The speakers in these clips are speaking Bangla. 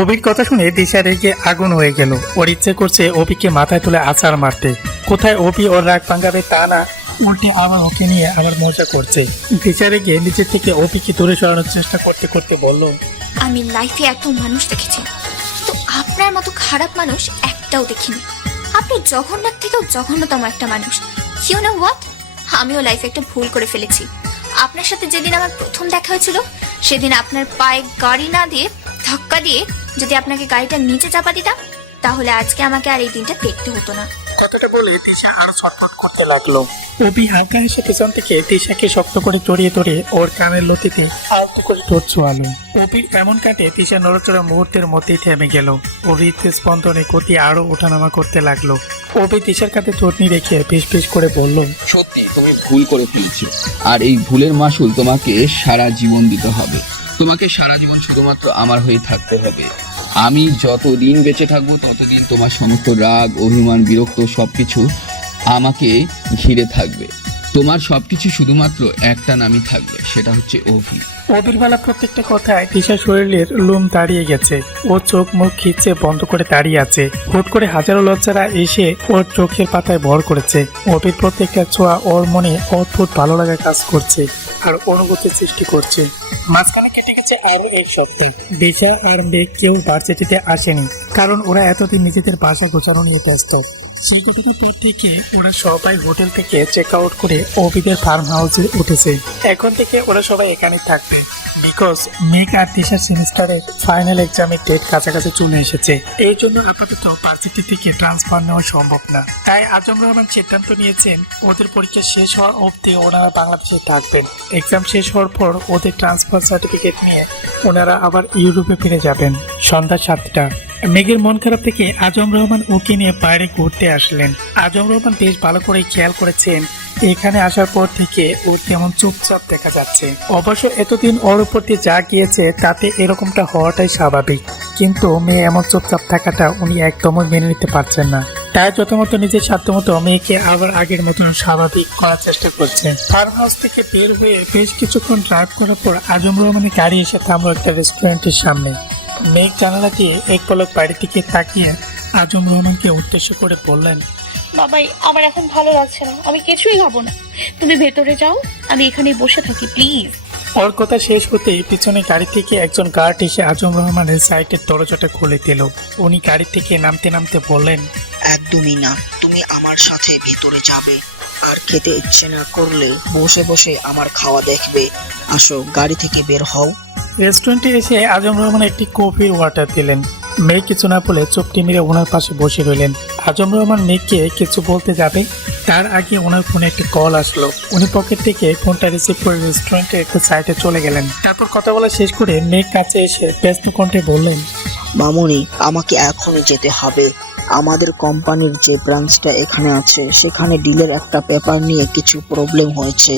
অভির কথা শুনে দিশা রেগে আগুন হয়ে গেল। ওর ইচ্ছে করছে অভিকে মাথায় তুলে আছাড় মারতে। কোথায় অভি ওর রাগ ভাঙাবে তা না, উল্টে আবার ওকে নিয়ে আবার মজা করছে। দিশা রেগে নিজের থেকে অভিকে দূরে সরানোর চেষ্টা করতে করতে বলল, আমি লাইফে এত মানুষ দেখেছি, তো আপনার মতো খারাপ মানুষ একটাও দেখিনি। আপনি জঘন্যের থেকেও জঘন্যতম একটা মানুষ। ইউ নো হোয়াট, আমিও লাইফে একটা ভুল করে ফেলেছি। আপনার সাথে যেদিন আমার প্রথম দেখা হয়েছিল, সেদিন আপনার পায়ে গাড়ি না দিয়ে ধাক্কা দিয়ে যদি আপনাকে গাড়িটা নিচে চাপা দিতাম, তাহলে আজকে আমাকে আর এই দিনটা দেখতে হতো না। কথাটা বলে দিশা আরো ছটফট করতে লাগলো। অভি হালকা হেসে পেছন থেকে দিশাকে শক্ত করে জড়িয়ে ধরে ওর কানের লতিতে আলতো করে ঠোঁট ছোঁয়ালো। অভির এমন কাটে দিশা নড়চড়া মুহূর্তের মধ্যেই থেমে গেল। অভির স্পন্দনে গতি আরো ওঠানামা করতে লাগলো। অভি দিশার কাঁধে চটনি রেখে বেশ বেশ করে বলল, সত্যি তুমি ভুল করে ফেলেছো, আর এই ভুলের মাসুল তোমাকে সারা জীবন দিতে হবে। তোমাকে সারা জীবন শুধুমাত্র আমার হয়ে থাকতে হবে। আমি যতদিন বেঁচে থাকবো ততদিন তোমার সমস্ত রাগ, অভিমান, বিরক্ত সবকিছু আমাকে ঘিরে থাকবে। তোমার সবকিছু শুধুমাত্র একটা নামই থাকবে, সেটা হচ্ছে অভি। অভির বেলা প্রত্যেকটা কথায় দিশার শরীরের লোম দাঁড়িয়ে গেছে। ও চোখ মুখ খিচে বন্ধ করে দাঁড়িয়ে আছে। হুট করে হাজারো লজ্জারা এসে ওর চোখের পাতায় ভর করেছে। অভির প্রত্যেকটা ছোঁয়া ওর মনে অদ্ভুত ভালো লাগা কাজ করছে আর অনুভূতি সৃষ্টি করছে। মাঝখানে কেটে গেছে আরো এক সপ্তাহ। দিশা আর মেঘ কেউ ভার্সিটিতে আসেনি, কারণ ওরা এতদিন নিজেদের বাসা গোছানো নিয়ে ব্যস্ত। সেই ঘটনার পর থেকে ওরা সবাই হোটেল থেকে চেক আউট করে অভিদের ফার্ম হাউসে উঠেছে। এখন থেকে ওরা সবাই এখানে থাকবে, বিকজ মেঘ আর দিশার সেমিস্টারের ফাইনাল এক্সামের ডেট কাছাকাছি চলে এসেছে। এই জন্য আপাতত ভার্সিটি থেকে ট্রান্সফার নেওয়া সম্ভব না। তাই আজম রহমান সিদ্ধান্ত নিয়েছেন ওদের পরীক্ষা শেষ হওয়ার অবধি ওনারা বাংলাদেশে থাকবেন। এক্সাম শেষ হওয়ার পর ওদের ট্রান্সফার সার্টিফিকেট নিয়ে ওনারা আবার ইউরোপে ফিরে যাবেন সন্ধ্যা 7টা। মেঘের মন খারাপ থেকে আজম রহমান ওকে নিয়ে বাইরে ঘুরতে আসলেন। আজম রহমান বেশ ভালো করে খেয়াল করেছেন এখানে আসার পর থেকে ও তেমন চুপচাপ দেখা যাচ্ছে। অবশ্য এতদিন ওর উপর দিয়ে যা গিয়েছে তাতে এরকমটা হওয়াটাই স্বাভাবিক, কিন্তু মেয়ে এমন চুপচাপ থাকাটা উনি একদমই মেনে নিতে পারছেন না। তাই যথামতো নিজের সাধ্যমতো মেয়েকে আবার আগের মতন স্বাভাবিক করার চেষ্টা করছে। ফার্ম হাউস থেকে বের হয়ে বেশ কিছুক্ষণ ড্রাইভ করার পর আজম রহমানের গাড়ি এসে থামলো একটা রেস্টুরেন্টের সামনে। মেঘ জানালা দিয়ে এক পলক বাইরের দিকে তাকিয়ে আজম রহমানকে উদ্দেশ্য করে বললেন, বাবাই, আমার এখন ভালো লাগছে না, আমি কিছুই খাবো না। তুমি ভেতরে যাও, আমি এখানে বসে থাকি প্লিজ। ওর কথা শেষ হতেই পিছনে গাড়ি থেকে একজন গার্ড এসে আজম রহমানের সাইডের দরজাটা খুলে দিল। উনি গাড়ি থেকে নামতে নামতে বললেন, একদমই না, তুমি আমার সাথে ভেতরে যাবে, আর খেতে ইচ্ছে না করলে বসে বসে আমার খাওয়া দেখবে। আসো, গাড়ি থেকে বের হও। রেস্টুরেন্টে এসে আজম রহমান একটি কফির অর্ডার দিলেন। মেঘ কিছু না বলে চুপটি মেরে ওনার পাশে বসে রইলেন। আজম রহমান মেঘকে কিছু বলতে যাবে, তার আগে ওনার ফোনে একটা কল আসলো। উনি পকেট থেকে ফোনটা রিসিভ করে রেস্টুরেন্টের একটা সাইডে চলে গেলেন। তারপর কথা বলা শেষ করে মেঘ কাছে এসে ব্যস্ত কণ্ঠে বললেন, মামুনি, আমাকে এখনই যেতে হবে। আমাদের কোম্পানির যে ব্রাঞ্চটা এখানে আছে সেখানে ডিলের একটা পেপার নিয়ে কিছু প্রবলেম হয়েছে।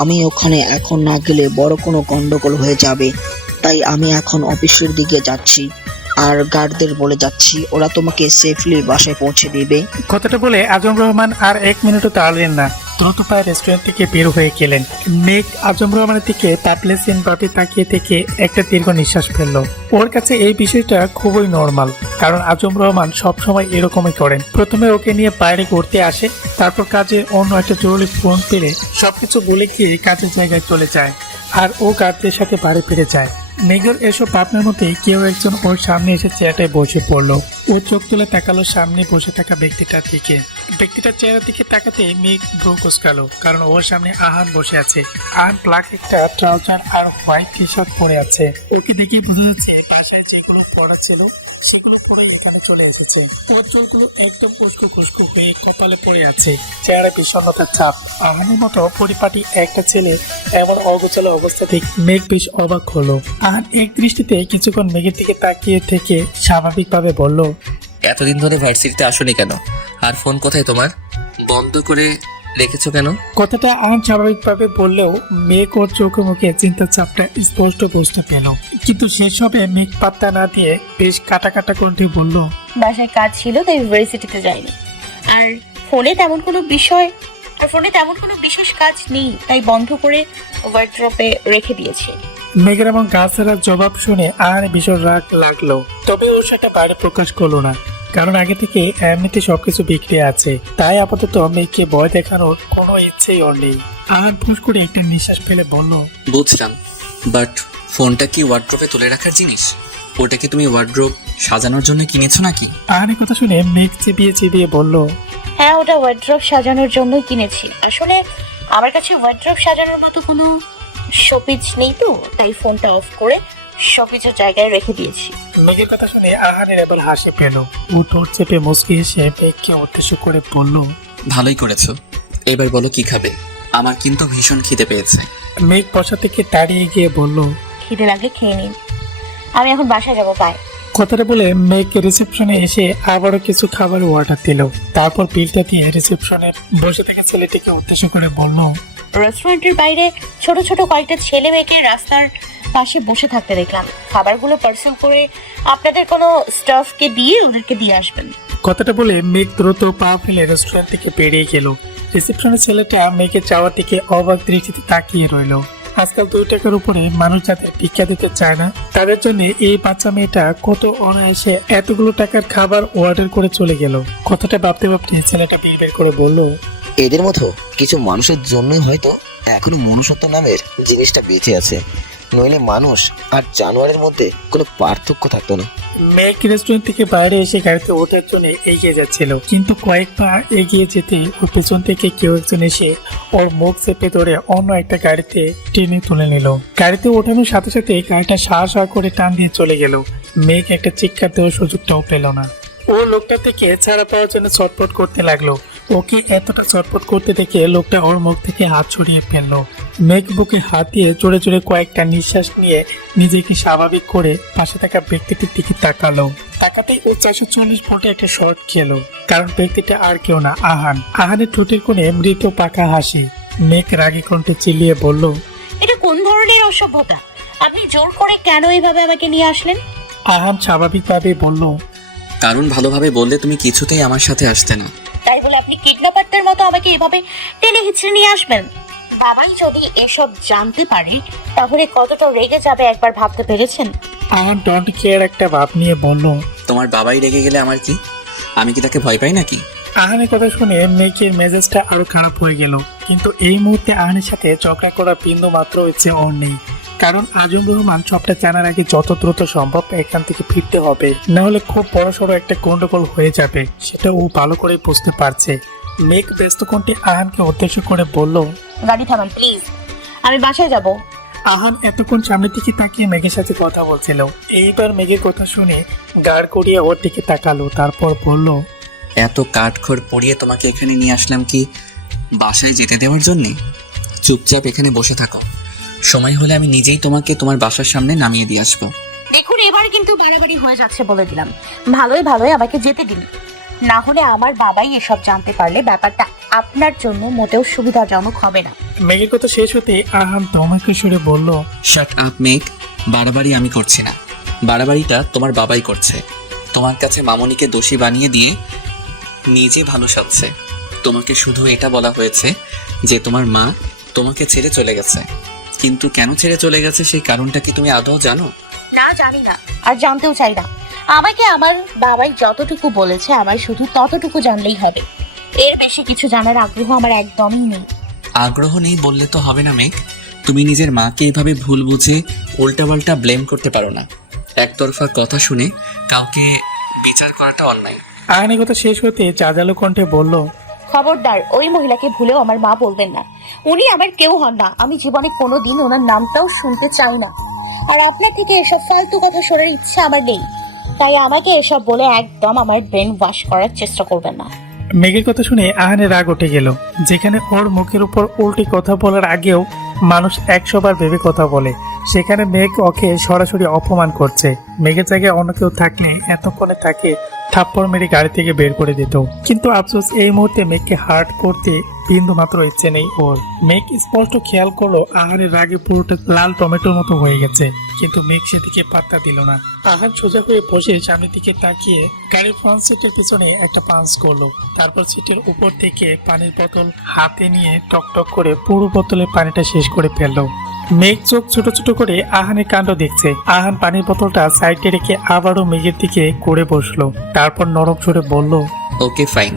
আমি ওখানে এখন না গেলে বড় কোনো গন্ডগোল হয়ে যাবে। তাই আমি এখন অফিসের দিকে যাচ্ছি, আর গার্ডদের বলে যাচ্ছি ওরা তোমাকে সেফলি বাসায় পৌঁছে দিবে। কথাটা বলে আজম রহমান আর 1 মিনিটও দাঁড়ালেন না, দ্রুত পায়ে রেস্টুরেন্ট থেকে বের হয়ে গেলেন। মেঘ আজম রহমানের দিকে পাতলেসিন ভাবে তাকিয়ে থেকে একটা দীর্ঘ নিঃশ্বাস ফেললো। ওর কাছে এই বিষয়টা খুবই নর্মাল, কারণ আজম রহমান সবসময় এরকমই করেন। প্রথমে ওকে নিয়ে বাইরে ঘুরতে আসে, তারপর কাজে অন্য একটা জরুরি ফোন পেলে সবকিছু বলে গিয়ে কাজের জায়গায় চলে যায়, আর ও গার্ডদের সাথে বাড়ি ফিরে যায়। মেঘের এসব ভাবনার মধ্যে কেউ একজন ওর সামনে এসে চেয়ারটায় বসে পড়লো। ও চোখ তুলে তাকালো সামনে বসে থাকা ব্যক্তিটার দিকে। ব্যক্তিটার চেহারার দিকে তাকাতে মেঘ ভ্রু কুঁচকালো, কারণ ওর সামনে আহান বসে আছে। আহান ব্ল্যাক একটা ট্রাউজার আর হোয়াইট টি শার্ট পরে আছে। ওকে দেখে বোঝা যাচ্ছে বাসায় যেগুলো পড়া ছিল সেগুলো পরে এখানে চলে এসেছে। ওর চুলগুলো একদম কুচকো কুচকো হয়ে কপালে পড়ে আছে, চেহারা বিষণ্ণতার ছাপ। আহানের মতো পরিপাটি একটা ছেলে এমন অগোছালো অবস্থাতে মেঘ বেশ অবাক হলো। আহান এক দৃষ্টিতে কিছুক্ষণ মেঘের দিকে তাকিয়ে থেকে স্বাভাবিকভাবে বলল, এতদিন ধরে ভার্সিটিতে আসোনি কেন? আর ফোন কোথায় তোমার? বন্ধ করে রেখেছো কেন? কথাটা আহান স্বাভাবিকভাবে বললেও মেঘ ওর চোখে মুখে চিন্তার চাপটা স্পষ্ট বুঝতে পেল। কিন্তু সেসবে মেঘ পাত্তা না দিয়ে বেশ কাটা কাটা কণ্ঠে বলল, বাসায় কাজ ছিল তাই ইউনিভার্সিটিতে যাইনি। আর ফোনে তেমন কোনো বিশেষ কাজ নেই, তাই বন্ধ করে ওয়ার্ড্রপে রেখে দিয়েছি। মেঘের এবং গাছের জবাব শুনে আর ভীষণ রাগ লাগলো, তবে ও সেটা বাইরে প্রকাশ করলো না, কারণ আগে থেকে এমনিতে সবকিছু বিক্রি আছে। তাই আপাতত মেঘকে ভয় দেখানোর কোনো ইচ্ছেই ওর নেই। আর ফুস করে একটা নিঃশ্বাস ফেলে বলল, বুঝলাম, বাট ফোনটা কি ওয়ার্ড্রোবে তুলে রাখার জিনিস? ওটা কি তুমি ওয়ার্ড্রোব সাজানোর জন্য কিনেছো নাকি? আর এই কথা শুনে মেঘ চিবিয়ে চিবিয়ে বলল, হ্যাঁ, ওটা ওয়ার্ড্রোব সাজানোর জন্যই কিনেছি। আসলে আমার কাছে ওয়ার্ড্রোব সাজানোর মতো কোনো শোপিস নেই, তো তাই ফোনটা অফ করে সবকিছু জায়গায় রেখে দিয়েছি। মেঘের কথা শুনে আহানের এবার হাসি পেল। ও ঠোঁট চেপে মুচকি হেসে মেঘকে উদ্দেশ্য করে বলল, ভালোই করেছো। এবার বলো কি খাবে? আমার কিন্তু ভীষণ খিদে পেয়েছে। মেঘ বসা থেকে দাঁড়িয়ে গিয়ে বলল, খিদে লাগলে খেয়ে নিন, আমি এখন বাসায় যাবো, বাই। কথাটা বলে মেঘ রিসেপশনে এসে আবারও কিছু খাবার অর্ডার দিল। তারপর বিলটা দিয়ে রিসেপশনে বসে থাকা ছেলেটিকে উদ্দেশ্য করে বলল, রেস্টুরেন্টের বাইরে ছোট ছোট কয়েকটা ছেলে মেয়েকে রাস্তার পাশে বসে থাকতে দেখলাম। খাবারগুলো পার্সেল করে আপনাদের কোনো স্টাফকে দিয়ে ওদেরকে দিয়ে আসবেন। কথাটা বলে মেঘ দ্রুত পা ফেলে রেস্টুরেন্ট থেকে বেরিয়ে গেল। রিসেপশনের ছেলেটা মেঘের যাওয়ার দিকে অবাক দৃষ্টিতে তাকিয়ে রইল। আজকাল 2 টাকার উপরে মানুষ যাদের ভিক্ষা দিতে চায় না, তাদের জন্য এই বাচ্চা মেয়েটা কত অনায়াসে এতগুলো টাকার খাবার অর্ডার করে চলে গেল। কথাটা ভাবতে ভাবতে ছেলেটা বিড়বিড় করে বলল, এদের মতো কিছু মানুষের জন্যই হয়তো এখনো মনুষ্যত্ব নামের জিনিসটা বেঁচে আছে, নইলে মানুষ আর জানোয়ারের মধ্যে কোনো পার্থক্য থাকতো না। মেঘ রেস্টুরেন্ট থেকে বাইরে এসে গাড়িতে ওঠার জন্য এগিয়ে যাচ্ছিল, কিন্তু কয়েক পা এগিয়ে যেতে ওর পেছন থেকে কেউ একজন এসে ওর মুখ চেপে ধরে অন্য একটা গাড়িতে টেনে তুলে নিল। গাড়িতে ওঠানোর সাথে সাথে গাড়িটা সাহস করে টান দিয়ে চলে গেল। মেঘ একটা চিৎকার দেওয়ার সুযোগটাও পেল না। ও লোকটা থেকে ছাড়া পাওয়ার জন্য ছটফট করতে লাগলো। ওকে এতটা ছটফট করতে দেখে লোকটা ওর মুখ থেকে হাত ছড়িয়ে ফেললো। মেঘ বুকে হাত দিয়ে জোরে জোরে কয়েকটা নিঃশ্বাস নিয়ে নিজেকে স্বাভাবিক করে পাশে থাকা ব্যক্তিটির দিকে তাকালো। তাকাতেই ও 440 ভোল্টে একটা শর্ট খেলো, কারণ ব্যক্তিটা আর কেউ না, আহান। আহানের ঠোঁটের কোণে মৃত পাকা হাসি। মেঘ রাগী কণ্ঠে চিল্লিয়ে বলল, এটা কোন ধরনের অসভ্যতা? আপনি জোর করে কেন এইভাবে আমাকে নিয়ে আসলেন? আহান স্বাভাবিকভাবে বলল, কারণ ভালোভাবে বললে তুমি কিছুতেই আমার সাথে আসতে না। তাই বলে আপনি কিডন্যাপারদের মতো আমাকে এভাবে টেনে হিচড়ে নিয়ে আসবেন? বাবাই যদি এসব জানতে পারে তাহলে কতটা রেগে যাবে একবার ভাবতে পেরেছেন? আহান ডন্ট কেয়ার একটা ভাব নিয়ে বলল, তোমার বাবাই রেগে গেলে আমার কি? আমি কি তাকে ভয় পাই নাকি? আহানের কথা শুনে মেঘের মেজাজটা আরো খারাপ হয়ে গেল। কিন্তু এই মুহূর্তে আহানের সাথে ঝগড়া করার বিন্দু মাত্র ইচ্ছে ওর নেই, কারণ আজম রহমান সবটা জানার আগে যত দ্রুত সম্ভব এখান থেকে ফিরতে হবে, না হলে খুব বড়সড় একটা গন্ডগোল হয়ে যাবে। সেটা ও ভালো করে বুঝতে পারছে। মেঘ ব্যস্ত কণ্ঠে আহানকে উদ্দেশ্য করে বলল, গাড়ি থামান প্লিজ, আমি বাসায় যাব। আহান এতক্ষণ সামনের দিকে তাকিয়ে মেঘের সাথে কথা বলছিল। এইবার মেঘের কথা শুনে গাড় করিয়ে ওর দিকে তাকালো, তারপর বলল, এত কাঠখড় পড়িয়ে তোমাকে এখানে নিয়ে আসলাম কি বাসায় যেতে দেওয়ার জন্যে? চুপচাপ এখানে বসে থাকো, সময় হলে আমি নিজেই তোমাকে তোমার বাসার সামনে নামিয়ে দিয়ে আসবো। দেখুন, এবার কিন্তু বাড়াবাড়ি হয়ে যাচ্ছে বলে দিলাম। ভালোই ভালোই আমাকে যেতে দিন, না হলে আমার বাবাই এসব জানতে পারলে ব্যাপারটা আপনার জন্য মোটেও সুবিধাজনক হবে না। মেঘের কথা শেষ হতে আহান ধমকে সুরে বলল, শাট আপ মেঘ, বাড়াবাড়ি আমি করছি না, বাড়াবাড়িটা তোমার বাবাই করছে। তোমার কাছে মামনিকে দোষী বানিয়ে দিয়ে নিজে ভালো সাজছে। তোমাকে শুধু এটা বলা হয়েছে যে তোমার মা তোমাকে ছেড়ে চলে গেছে, কিন্তু কেন ছেড়ে চলে গেছে সেই কারণটা কি তুমি আদৌ জানো? না, জানি না, আর জানতেও চাই না। আমাকে আমার বাবাই যতটুকু বলেছে আমার শুধু ততটুকু জানলেই হবে। এর বেশি কিছু জানার আগ্রহ আমার একদমই নেই। আগ্রহ নেই বললে তো হবে না মেঘ। তুমি নিজের মাকে এভাবে ভুল বুঝে উল্টাপাল্টা ব্লেম করতে পারো না। একতরফা কথা শুনে কাউকে বিচার করাটা অন্যায়। আহানের কথা শেষ হতে চাঁদালো কণ্ঠে বলল, খবরদার, ওই মহিলাকে ভুলেও আমার মা বলবেন না। উনি আমার কেউ হন না, আমি জীবনে কোনোদিন ওনার নামটাও শুনতে চাই না। আর আপনার থেকে এসব ফালতু কথা শোনার ইচ্ছা আমার নেই, তাই আমাকে এসব বলে একদম আমার ব্রেন ওয়াশ করার চেষ্টা করবেন না। মেঘের কথা শুনে আহানের রাগ উঠে গেল। যেখানে ওর মুখের উপর উল্টি কথা বলার আগেও মানুষ 100 বার ভেবে কথা বলে, সেখানে মেঘ ওকে সরাসরি অপমান করছে। মেঘের জায়গায় অন্য কেউ থাকলে এতক্ষণে তাকে থাপ্পড় মেরে গাড়ি থেকে বের করে দিত, কিন্তু আফসোস এই মুহূর্তে মেঘকে হার্ট করতে বিন্দু মাত্র ইচ্ছে নেই ওর। মেঘ স্পষ্ট খেয়াল করলো আহারের রাগে পুরোটা লাল টমেটোর মতো হয়ে গেছে, কিন্তু মেঘ সেদিকে পাত্তা দিল না। আহার সোজা হয়ে বসে সামনের দিকে তাকিয়ে গাড়ির ফ্রন্ট সিটের পিছনে একটা পাঞ্চ করলো। তারপর সিটের উপর থেকে পানির বোতল হাতে নিয়ে টক টক করে পুরো বোতলের পানিটা শেষ করে ফেললো। মেঘ চোখ ছোট ছোট করে আহানের কাণ্ড দেখছে। আহান পানির বোতলটা সাইডে রেখে আবারও মেঘের দিকে করে বসলো। তারপর নরম সুরে বলল, ওকে ফাইন,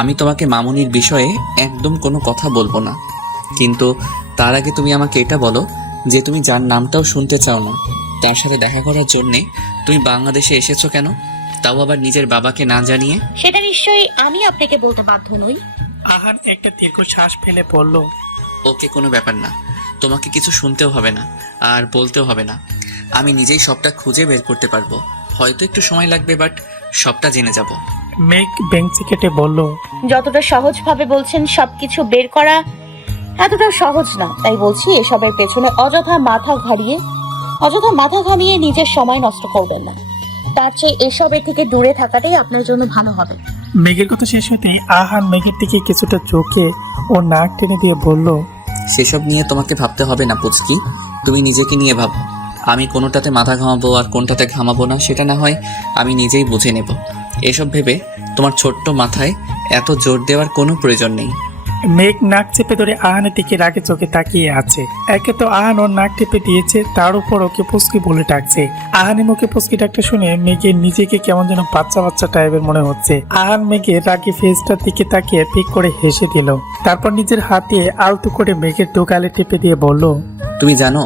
আমি তোমাকে মামুনির বিষয়ে একদম কোনো কথা বলবো না, কিন্তু তার আগে তুমি আমাকে এটা বলো যে তুমি যার নামটাও শুনতে চাও না তার সাথে দেখা করার জন্যে তুমি বাংলাদেশে এসেছো কেন, তাও আবার নিজের বাবাকে না জানিয়ে? সেটা নিশ্চয়ই আমি আপনাকে বলতে বাধ্য নই। আহান একটা দীর্ঘ শ্বাস ফেলে বলল, ওকে, কোনো ব্যাপার না, তোমাকে কিছু শুনতেও হবে না আর বলতেও হবে না, আমি নিজেই সবটা খুঁজে বের করতে পারবো। হয়তো একটু সময় লাগবে, বাট সবটা জেনে যাব। মেঘ বেঞ্চি কেটে বলল, যতটা সহজভাবে বলছেন সবকিছু বের করা এতটাও সহজ না, তাই বলছি এসবের পেছনে অযথা মাথা ঘামিয়ে নিজের সময় নষ্ট করবেন না। তার চেয়ে এসবের থেকে দূরে থাকাটাই আপনার জন্য ভালো হবে। মেঘের কথা শেষ হতেই আহান মেঘের দিকে কিছুটা চোখে ও নাক টেনে দিয়ে বলল, সেসব নিয়ে তোমাকে ভাবতে হবে না পুচকি, তুমি নিজেকে নিয়ে ভাবো। আমি কোনোটাতে মাথা ঘামাবো আর কোনটাতে ঘামাবো না সেটা না হয় আমি নিজেই বুঝে নেব। এসব ভেবে তোমার ছোট্ট মাথায় এত জোর দেওয়ার কোনো প্রয়োজন নেই। মেঘ নাক চেপে ধরে আহানের দিকে রাগে চোখে তাকিয়ে আছে। একে তো আহান ওর নাক টেপে দিয়েছে, তার উপর ওকে পুস্কি বলে ডাকছে। আহানের মুখে পুস্কি ডাকটা শুনে মেঘের নিজেকে কেমন যেন বাচ্চা বাচ্চা টাইপের মনে হচ্ছে। আহান মেঘের রাগে ফেসটার দিকে তাকিয়ে পিক করে হেসে দিল। তারপর নিজের হাত দিয়ে আলতু করে মেঘের দোকালে টেপে দিয়ে বলল, তুমি জানো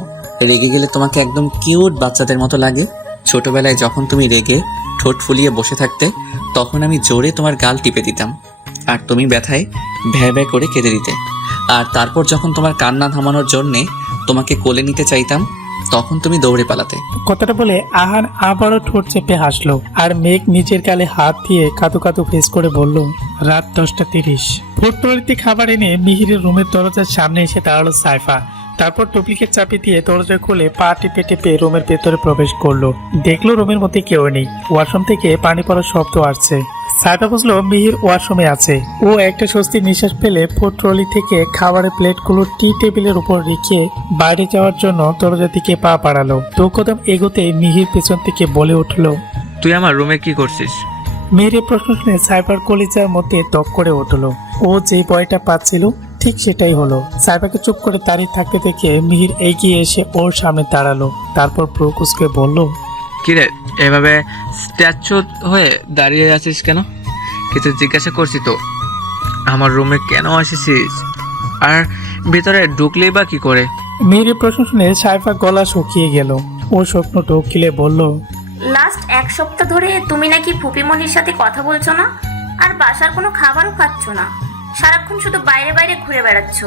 রেগে গেলে তোমাকে একদম কিউট বাচ্চাদের মতো লাগে। ছোটবেলায় যখন তুমি রেগে ঠোঁট ফুলিয়ে বসে থাকতে তখন আমি জোরে তোমার গাল টিপে দিতাম আর তুমি ব্যথায় ভ্যা ভ্যা করে কেঁদে দিতে। আর তারপর যখন তোমার কান্না থামানোর জন্যে তোমাকে কোলে নিতে চাইতাম তখন তুমি দৌড়ে পালাতে। কথাটা বলে আহান আবারও ঠোঁট চেপে হাসলো আর মেঘ নিচের গালে হাত দিয়ে কাঁদু কাঁদু ফেস করে বলল, রাত 10:30। ফুটপাতে খাবার এনে মিহিরের রুমের দরজার সামনে এসে দাঁড়ালো সাইফা। তারপর ডুপ্লিকেট চাবি দিয়ে দরজা খুলে পা টিপে টিপে রুমের ভেতরে প্রবেশ করলো। দেখলো রুমের মধ্যে কেউ নেই। ওয়াশরুম থেকে পানি পড়ার শব্দ আসছে। সাইফা বুঝলো মিহির ওয়াশরুমে আছে। ও একটা স্বস্তির নিঃশ্বাস ফেলে ফুড ট্রলি থেকে খাবারের প্লেটগুলো টি টেবিলের উপর রেখে বাইরে যাওয়ার জন্য দরজার দিকে পা বাড়ালো। দু কদম এগোতে মিহির পেছন থেকে বলে উঠলো, তুই আমার রুমে কি করছিস? মেয়ের প্রশ্ন শুনে সাইফার কলিজার মধ্যে তক করে উঠলো। ও যে ভয়টা পাচ্ছিল ঠিক সেটাই হলো। সাইফাকে চুপ করে দাঁড়িয়ে থাকতে দেখে মিহির এগিয়ে এসে ওর সামনে দাঁড়ালো। তারপর প্রকুশকে বলল, কিরে এভাবে স্ট্যাচু হয়ে দাঁড়িয়ে আছিস কেন? কিছু জিজ্ঞাসা করছি তো, আমার রুমে কেন আসিস আর ভিতরে ঢুকলেই বা কি করে? মেয়ের প্রশ্ন শুনে সাইফা গলা শুকিয়ে গেল। ও স্বপ্ন ঢোকিলে বলল, লাস্ট এক সপ্তাহ ধরে তুমি নাকি ফুপিমনির সাথে কথা বলছো না, আর বাসার কোনো খাবারও খাচ্ছ না, সারাক্ষণ শুধু বাইরে বাইরে ঘুরে বেড়াচ্ছ,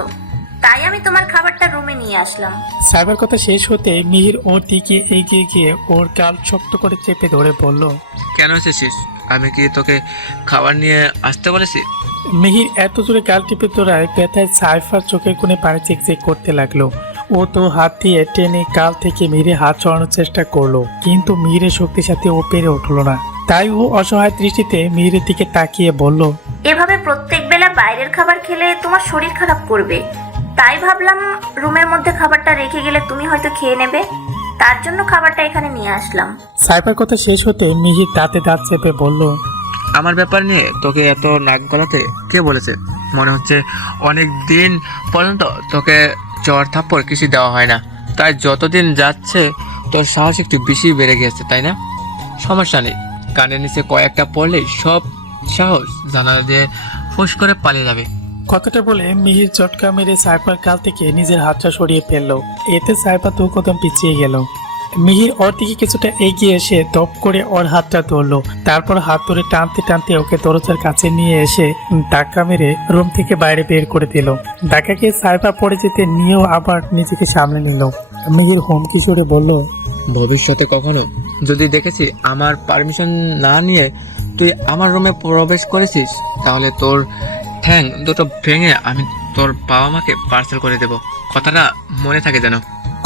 তাই আমি তোমার খাবারটা রুমে নিয়ে আসলাম। সাইফার কথা শেষ হতে মিহির ওর দিকে এগিয়ে গিয়ে ওর গাল শক্ত করে চেপে ধরে বলল, কেন এসেছিস? আমি কি তোকে খাবার নিয়ে আসতে বলেছি? মিহির এত জোরে গাল টিপে ধরায় ব্যথায় সাইফার চোখের কোণে পানি চেক করতে লাগলো। ও তো হাত দিয়ে টেনে গাল থেকে মিহিরে হাত সরানোর চেষ্টা করলো, কিন্তু মিহিরের শক্তির সাথে ও পেরে উঠলো না। তাই ও অসহায় দৃষ্টিতে মিহিরের দিকে তাকিয়ে বলল, এভাবে প্রত্যেক বেলা বাইরের খাবার খেলে তোমার শরীর খারাপ করবে, তাই ভাবলাম রুমের মধ্যে খাবারটা রেখে গেলে তুমি হয়তো খেয়ে নেবে, তার জন্য খাবারটা এখানে নিয়ে আসলাম। সাইফার কথা শেষ হতে মিহির দাঁতে দাঁত চেপে বলল, আমার ব্যাপার নিয়ে তোকে এত নাক গলাতে কে বলেছে? মনে হচ্ছে অনেক দিন পর্যন্ত তোকে চড় থাপ্পড় কিছু দেওয়া হয় না, তাই যতদিন যাচ্ছে তোর সাহস একটু বেশি বেড়ে গেছে, তাই না? সমস্যা নেই, কানের নিচে কয়েকটা পড়লেই সব সাহস জানালা দিয়ে ফুস করে পালিয়ে যাবে। কথাটা বলে মিহির চটকা মেরে সাইফার গাল থেকে নিজের হাতটা সরিয়ে ফেললো। এতে সাইফা দু কদম পিছিয়ে গেল। মিহির ওর দিকে কিছুটা এগিয়ে এসে দপ করে ওর হাতটা ধরলো। তারপর হাত ধরে টানতে টানতে ওকে দরজার কাছে নিয়ে এসে ধাক্কা মেরে রুম থেকে বাইরে বের করে দিল। ধাক্কা খেয়ে সাইফা পড়ে যেতে নিয়েও আবার নিজেকে সামলে নিল। মিহির হুমকি জোরে বলল, ভবিষ্যতে কখনো যদি দেখেছি আমার পারমিশন না নিয়ে তুই আমার রুমে প্রবেশ করেছিস, তাহলে তোর ঠ্যাং দুটো ভেঙে আমি তোর বাবা মাকে পার্সেল করে দেব, কথাটা মনে থাকে যেন।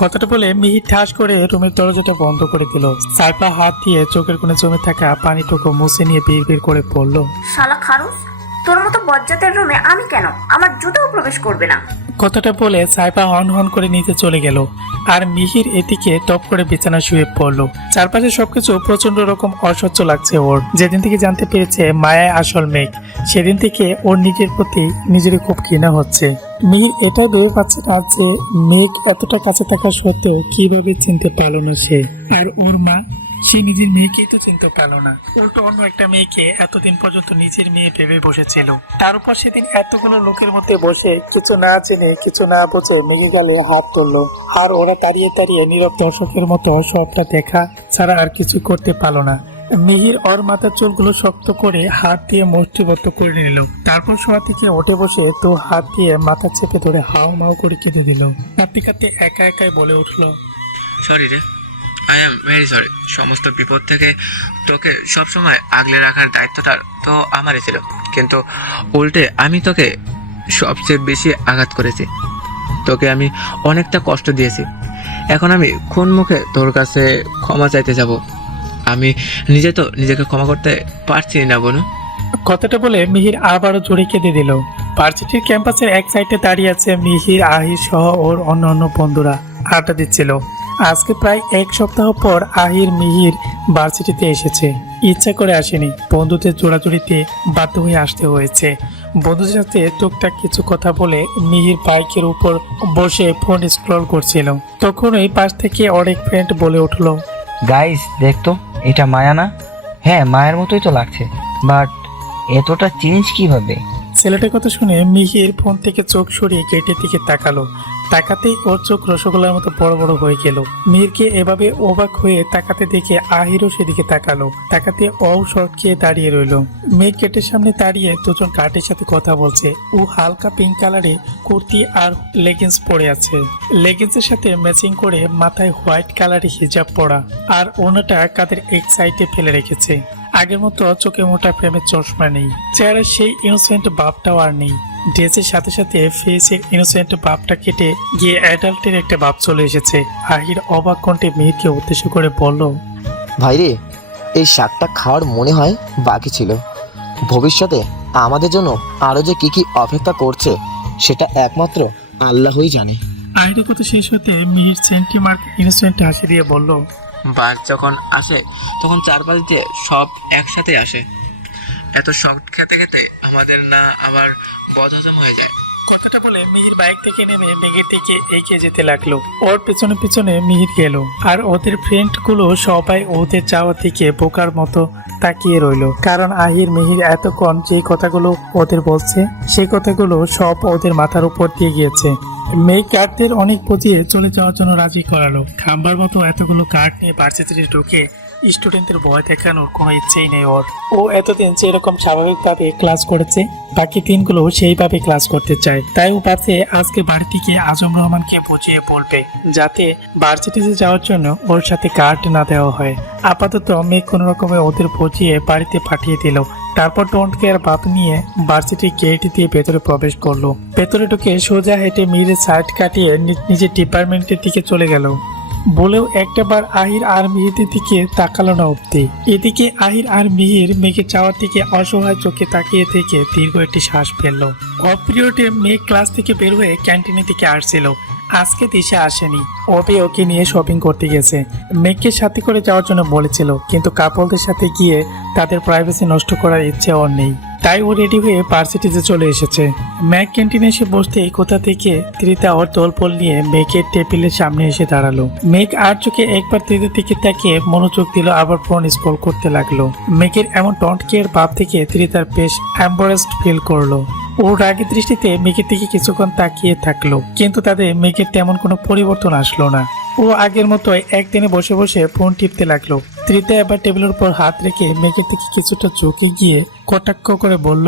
কথাটা বলে মিহির ঠাস করে রুমের দরজাটা বন্ধ করে দিল। সাইফা হাত দিয়ে চোখের কোণে জমে থাকা পানিটুকু মুছে নিয়ে বিড় করে পড়ল, শালা খারুস, তোর মতো বজ্জাতের রুমে আমি কেন? আমার জুতোও প্রবেশ করবে না। কথাটা বলে সাইফা হন হন করে নিতে চলে গেল আর মিহির এদিকে টপ করে বিছানা শুয়ে পড়লো। চারপাশে সবকিছু প্রচন্ড রকম অসহ্য লাগছে ওর। যেদিন থেকে জানতে পেরেছে মায়া আসল মেঘ, সেদিন থেকে ওর নিজের প্রতি নিজেরই খুব ঘৃণা হচ্ছে। মিহির এটা ভেবে পাচ্ছে না যে মেঘ এতটা কাছে থাকা সত্ত্বেও কিভাবে চিনতে পারলো না সে, আর ওর মা সে নিজের মেয়েকেই তো চিনতে পারলো না, উল্টো অন্য একটা মেয়েকে এতদিন পর্যন্ত নিজের মেয়ে ভেবে বসেছিল। তার উপর সেদিন এতগুলো লোকের মধ্যে বসে কিছু না জেনে কিছু না বুঝে মেঘে গালে হাত তুললো, আর ওরা দাঁড়িয়ে দাঁড়িয়ে নীরব দর্শকের মতো সবটা দেখা ছাড়া আর কিছু করতে পারলো না। মিহির ওর মাথার চুলগুলো শক্ত করে হাত দিয়ে মুষ্টিবদ্ধ করে নিল, তারপর শোয়া থেকে উঠে বসে তো হাত দিয়ে মাথা চেপে ধরে হাও মাও করে কেঁদে দিল। কাঁদতে কাঁদতে একা একাই বলে উঠলো, সরি রে, আই এম ভেরি সরি। সমস্ত বিপদ থেকে তোকে সবসময় আগলে রাখার দায়িত্বটা তো আমারই ছিল, কিন্তু উল্টে আমি তোকে সবচেয়ে বেশি আঘাত করেছি। তোকে আমি অনেকটা কষ্ট দিয়েছি। এখন আমি কোন মুখে তোর কাছে ক্ষমা চাইতে যাব? আমি নিজে তো নিজেকে ক্ষমা করতে পারছি না বনু। কথাটা বলে মিহির আবারও জোরে কেঁদে দিল। ভার্সিটির ক্যাম্পাসের এক সাইডে দাঁড়িয়ে আছে মিহির, আহির সহ ওর অন্য বন্ধুরা আড্ডা দিচ্ছিল। আজকে প্রায় এক সপ্তাহ পর আহির মিহির ভার্সিটিতে এসেছে। ইচ্ছা করে আসেনি, বন্ধুদের জোড়াজুড়িতে বাধ্য হয়ে আসতে হয়েছে। বন্ধুদের সাথে টুকটাক কিছু কথা বলে মিহির বাইকের উপর বসে ফোন স্ক্রল করছিল। তখনই পাশ থেকে অনেক ফ্রেন্ড বলে উঠলো, গাইস দেখতো, এটা মায়া না? হ্যাঁ, মায়ের মতোই তো লাগছে, বাট এতটা চেঞ্জ কিভাবে? ছেলেটার কথা শুনে মিহির ফোন থেকে চোখ সরিয়ে গেটের দিকে তাকালো। তাকাতেই ওর চোখ রসগোল্লার মতো বড় বড় হয়ে গেল। মিহিরকে এভাবে অবাক হয়ে তাকাতে দেখে আহিরও সেদিকে তাকালো। তাকাতে ও শর্ট খেয়ে দাঁড়িয়ে রইলো। মেঘ গেটের সামনে দাঁড়িয়ে দুজন গার্ডের সাথে কথা বলছে। ও হালকা পিঙ্ক কালারে কুর্তি আর লেগিংস পরে আছে। লেগিংসের সাথে ম্যাচিং করে মাথায় হোয়াইট কালারে হিজাব পরা, আর ওনাটা কাঁধের এক সাইডে ফেলে রেখেছে। আগের মতো চোখে মোটা প্রেমের চশমা নেই, চেহারার সেই ইনোসেন্ট ভাবটাও আর নেই। ড্রেসের সাথে সাথে ফেসের ইনোসেন্ট ভাবটা কেটে গিয়ে অ্যাডাল্টের একটা ভাব চলে এসেছে। আহির অবাক কণ্ঠে মেয়েকে উদ্দেশ্য করে বলল, ভাইরে, এই শাকটা খাওয়ার মনে হয় বাকি ছিল। ভবিষ্যতে আমাদের জন্য আরো যে কি কি অপেক্ষা করছে সেটা একমাত্র আল্লাহই জানে। আহিরের কথা শেষ হতে মিহির সেন্টিমার্ক ইনোসেন্ট হাসি দিয়ে বলল, বাস যখন আসে তখন চারপাশ দিয়ে সব একসাথে আসে। এত শখ খেতে খেতে আমাদের না আবার বদহজম হয়ে যায়। কথাটা বলে মিহির বাইক থেকে নেমে মেঘের দিকে এগিয়ে যেতে লাগলো। ওর পেছনে পেছনে মিহির গেল, আর ওদের ফ্রেন্ড গুলো সবাই ওদের যাওয়ার দিকে বোকার মতো তাকিয়ে রইলো। কারণ আহির মিহির এতক্ষণ যে কথাগুলো ওদের বলছে সেই কথাগুলো সব ওদের মাথার উপর দিয়ে গিয়েছে। মেঘ গার্ডদের অনেক বুঝিয়ে চলে যাওয়ার জন্য রাজি করালো। খাম্বার মতো এতগুলো কার্ড নিয়ে ভার্সিটিতে ঢুকে স্টুডেন্টদের ভয় দেখানোর কোনো ইচ্ছেই নেই ওর। ও এতদিন যেরকম স্বাভাবিকভাবে ক্লাস করেছে বাকি দিনগুলো সেইভাবে ক্লাস করতে চায়। তাই ও ভাবছে আজকে বাড়ি থেকে আজম রহমানকে বুঝিয়ে বলবে যাতে ভার্সিটিতে যাওয়ার জন্য ওর সাথে কার্ড না দেওয়া হয়। আপাতত মেঘ কোনো রকমে ওদের বুঝিয়ে বাড়িতে পাঠিয়ে দিল। তারপর ডোন্ট কেয়ার ভাব নিয়ে ভার্সিটির গেট দিয়ে ভেতরে প্রবেশ করলো। ভেতরে ঢুকে সোজা হেঁটে মিহিরের সাইড কাটিয়ে নিজের ডিপার্টমেন্টের দিকে চলে গেল। বলেও একটাবার আহির আর মিহিরের দিকে তাকালো না অব্দি। এদিকে আহির আর মিহির মেঘের চাওয়ার দিকে অসহায় চোখে তাকিয়ে থেকে দীর্ঘ একটি শ্বাস ফেললো। অফ পিরিয়ডে মেঘ ক্লাস থেকে বের হয়ে ক্যান্টিনের দিকে আসছিল। আজকে দিশা আসেনি, ওবে ওকে নিয়ে শপিং করতে গেছে। মেঘকে সাথে করে যাওয়ার জন্য বলেছিল, কিন্তু কাপলদের সাথে গিয়ে তাদের প্রাইভেসি নষ্ট করার ইচ্ছে ওর নেই। তাই ও রেডি হয়ে ভার্সিটিতে চলে এসেছে। ম্যাক ক্যান্টিনে এসে বসতেই কোথা থেকে ত্রিতা ওর তোলপোল নিয়ে মেঘের টেবিলের সামনে এসে দাঁড়ালো। মেঘ আর চোখে একবার ত্রিতার দিকে তাকিয়ে মনোযোগ দিল, আবার ফোন স্ক্রল করতে লাগলো। মেঘের এমন ডন্ট কেয়ার ভাব থেকে ত্রিতার বেশ এম্বারেসড ফিল করলো। ও রাগের দৃষ্টিতে মেঘের দিকে কিছুক্ষণ তাকিয়ে থাকলো, কিন্তু তাদের মেঘের তেমন কোনো পরিবর্তন আসলো না। ও আগের মতো একদিনে বসে বসে ফোন টিপতে লাগলো। ত্রিতা এবার টেবিলের উপর হাত রেখে মেঘের দিকে কিছুটা ঝুঁকে গিয়ে কটাক্ষ করে বলল,